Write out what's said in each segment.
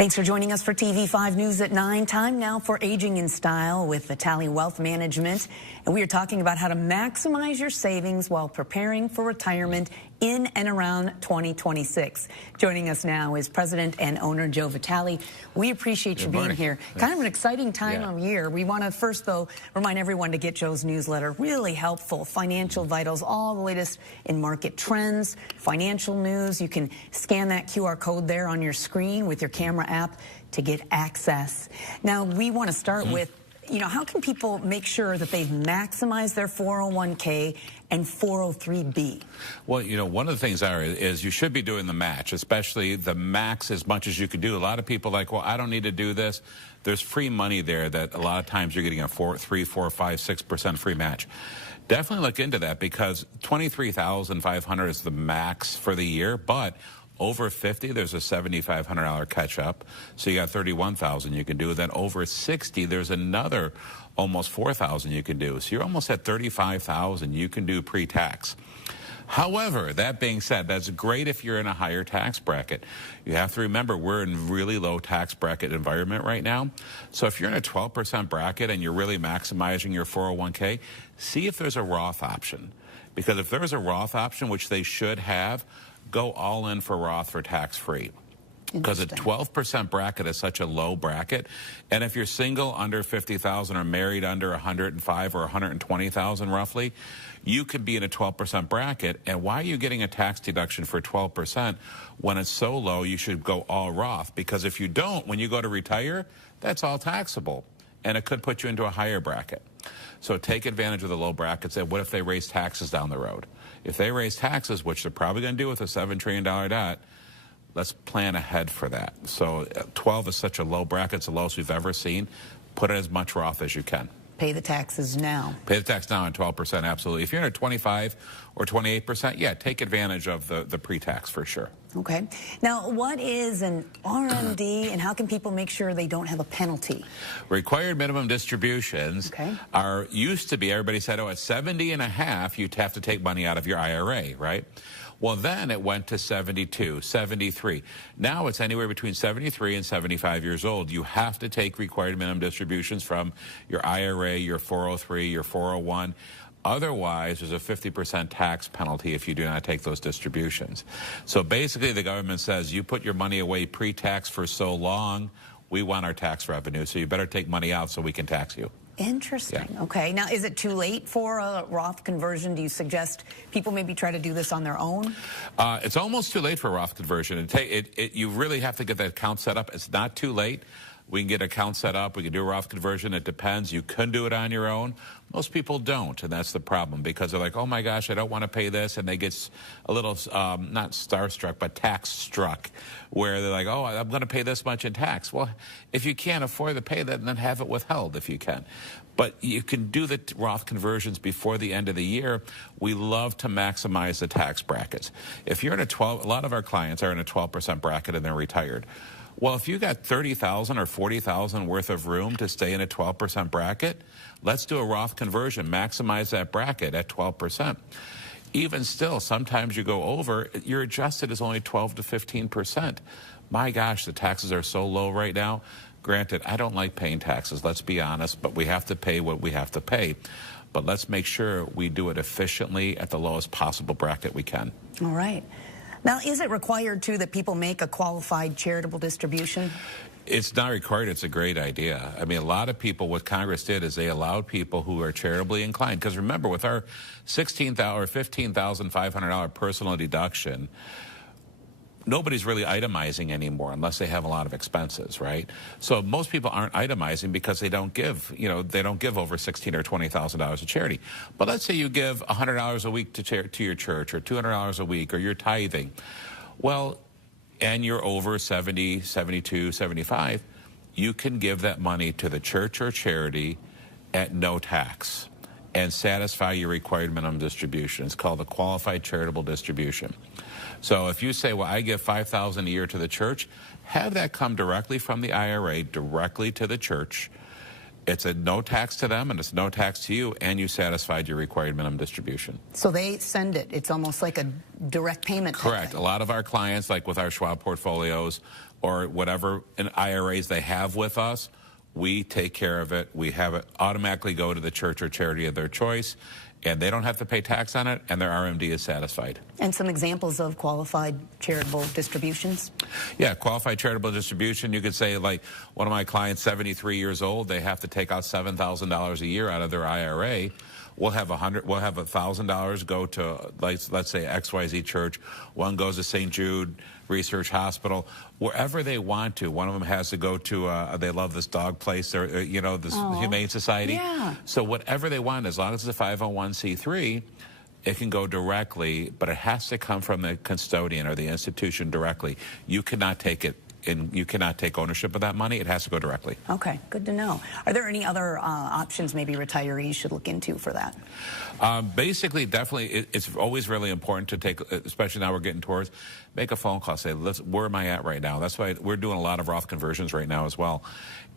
Thanks for joining us for TV5 News at 9. Time now for Aging in Style with Vitale Wealth Management. And we are talking about how to maximize your savings while preparing for retirement in and around 2026. Joining us now is President and owner Joe Vitale. We appreciate you being here. Kind of an exciting time of year. We want to first, though, remind everyone to get Joe's newsletter. Really helpful. Financial Vitals, all the latest in market trends, financial news. You can scan that QR code there on your screen with your camera app to get access. Now, we want to start with, how can people make sure that they've maximized their 401k and 403b? Well, one of the things is you should be doing the match, especially the max as much as you could do. A lot of people are like, well, I don't need to do this. There's free money there that a lot of times you're getting a 3, 4, 5, 6% free match. Definitely look into that because $23,500 is the max for the year, but over 50, there's a $7,500 catch-up, so you got $31,000 you can do. Then over 60, there's another almost $4,000 you can do. So you're almost at $35,000 you can do pre-tax. However, that being said, that's great if you're in a higher tax bracket. You have to remember we're in really low tax bracket environment right now. So if you're in a 12% bracket and you're really maximizing your 401k, see if there's a Roth option. Because if there's a Roth option, which they should have, go all in for Roth for tax-free. Because a 12% bracket is such a low bracket. And if you're single under 50,000 or married under 105 or 120,000 roughly, you could be in a 12% bracket. And why are you getting a tax deduction for 12% when it's so low you should go all Roth? Because if you don't, when you go to retire, that's all taxable. And it could put you into a higher bracket. So take advantage of the low brackets. And what if they raise taxes down the road? If they raise taxes, which they're probably going to do with a $7 trillion debt, let's plan ahead for that. So 12 is such a low bracket. It's the lowest we've ever seen. Put as much Roth as you can. Pay the taxes now. Pay the tax now on 12%, absolutely. If you're at 25 or 28%, yeah, take advantage of the pre-tax for sure. Okay. Now, what is an RMD and how can people make sure they don't have a penalty? Required minimum distributions used to be, everybody said, at 70 and a half, you'd have to take money out of your IRA, right? Well, then it went to 72, 73. Now it's anywhere between 73 and 75 years old. You have to take required minimum distributions from your IRA, your 403, your 401. Otherwise, there's a 50% tax penalty if you do not take those distributions. So basically, the government says you put your money away pre-tax for so long, we want our tax revenue, so you better take money out so we can tax you. Interesting. Yeah. Okay. Now, is it too late for a Roth conversion? Do you suggest people maybe try to do this on their own? It's almost too late for a Roth conversion. You really have to get that account set up. It's not too late. We can get an account set up. We can do a Roth conversion. It depends. You can do it on your own. Most people don't, and that's the problem because they're like, oh, my gosh, I don't want to pay this, and they get a little, not starstruck, but tax struck, where they're like, oh, I'm going to pay this much in tax. Well, if you can't afford to pay that, then have it withheld if you can. But you can do the Roth conversions before the end of the year. We love to maximize the tax brackets. If you're in a lot of our clients are in a 12% bracket and they're retired. Well, if you got 30,000 or 40,000 worth of room to stay in a 12% bracket, let's do a Roth conversion, maximize that bracket at 12%. Even still, sometimes you go over, your adjusted is only 12 to 15%. My gosh, the taxes are so low right now. Granted, I don't like paying taxes, let's be honest, but we have to pay what we have to pay. But let's make sure we do it efficiently at the lowest possible bracket we can. All right. Now, is it required, too, that people make a qualified charitable distribution? It's not required. It's a great idea. I mean, a lot of people, what Congress did is they allowed people who are charitably inclined. Because remember, with our $16,000 or $15,500 personal deduction, nobody's really itemizing anymore unless they have a lot of expenses, right? So most people aren't itemizing because they don't give, they don't give over $16,000 or $20,000 to charity. But let's say you give $100 a week to your church or $200 a week or you're tithing. Well, and you're over 70, 72, 75, you can give that money to the church or charity at no tax and satisfy your required minimum distribution. It's called a qualified charitable distribution. So if you say, well, I give $5,000 a year to the church, have that come directly from the IRA, directly to the church. It's a no tax to them, and it's no tax to you, and you satisfied your required minimum distribution. So they send it. It's almost like a direct payment type Correct. thing. A lot of our clients, like with our Schwab portfolios or whatever in IRAs they have with us, we take care of it. We have it automatically go to the church or charity of their choice, and they don't have to pay tax on it, and their RMD is satisfied. And some examples of qualified charitable distributions? Yeah, qualified charitable distribution, you could say, like one of my clients, 73 years old, they have to take out $7,000 a year out of their IRA. We'll have $1,000 go to, let's say, XYZ Church. One goes to St. Jude Research Hospital, wherever they want to. One of them has to go to, they love this dog place, or this Humane Society. Yeah. So whatever they want, as long as it's a 501c3, it can go directly, but it has to come from the custodian or the institution directly. You cannot take it. And you cannot take ownership of that money. It has to go directly. Okay, good to know. Are there any other options maybe retirees should look into for that? Basically, definitely, it's always really important to take, especially now we're getting towards, make a phone call, say, where am I at right now? That's why we're doing a lot of Roth conversions right now as well.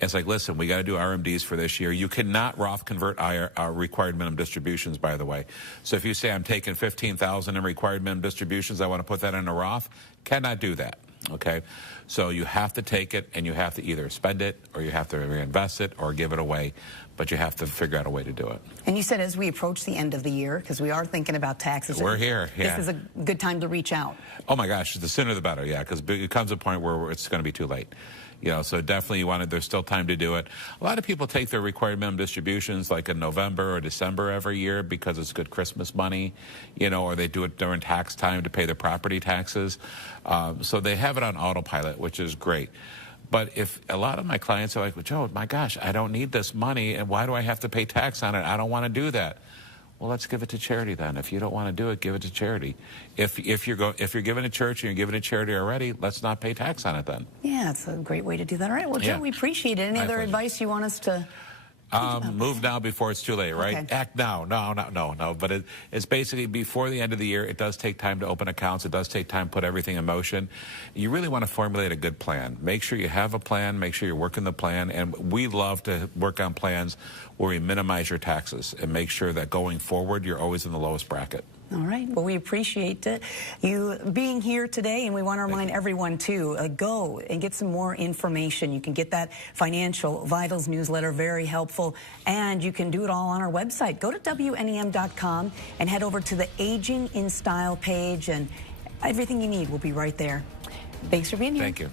It's like, listen, we got to do RMDs for this year. You cannot Roth convert required minimum distributions, by the way. So if you say, I'm taking $15,000 in required minimum distributions, I want to put that in a Roth, cannot do that. Okay, so you have to take it, and you have to either spend it, or you have to reinvest it, or give it away, but you have to figure out a way to do it. And you said as we approach the end of the year, because we are thinking about taxes. We're here, yeah. This is a good time to reach out. Oh my gosh, the sooner the better, yeah, because it comes a point where it's going to be too late. So definitely there's still time to do it. A lot of people take their required minimum distributions like in November or December every year because it's good Christmas money, or they do it during tax time to pay their property taxes. So they have it on autopilot, which is great. But if a lot of my clients are like, well, Joe, my gosh, I don't need this money, and why do I have to pay tax on it? I don't want to do that. Well, let's give it to charity then. If you don't want to do it, give it to charity. If you're giving to church and you're giving to charity already, let's not pay tax on it then. Yeah, it's a great way to do that. All right, well, Joe, Yeah. we appreciate it. Any My other pleasure. advice you want us to? Move now before it's too late, right? Okay. Act now. No. But it's basically before the end of the year. It does take time to open accounts. It does take time to put everything in motion. You really want to formulate a good plan. Make sure you have a plan. Make sure you're working the plan. And we love to work on plans where we minimize your taxes and make sure that going forward, you're always in the lowest bracket. All right. Well, we appreciate you being here today, and we want to remind everyone, too, go and get some more information. You can get that Financial Vitals newsletter, very helpful, and you can do it all on our website. Go to WNEM.com and head over to the Aging in Style page, and everything you need will be right there. Thanks for being here. Thank you.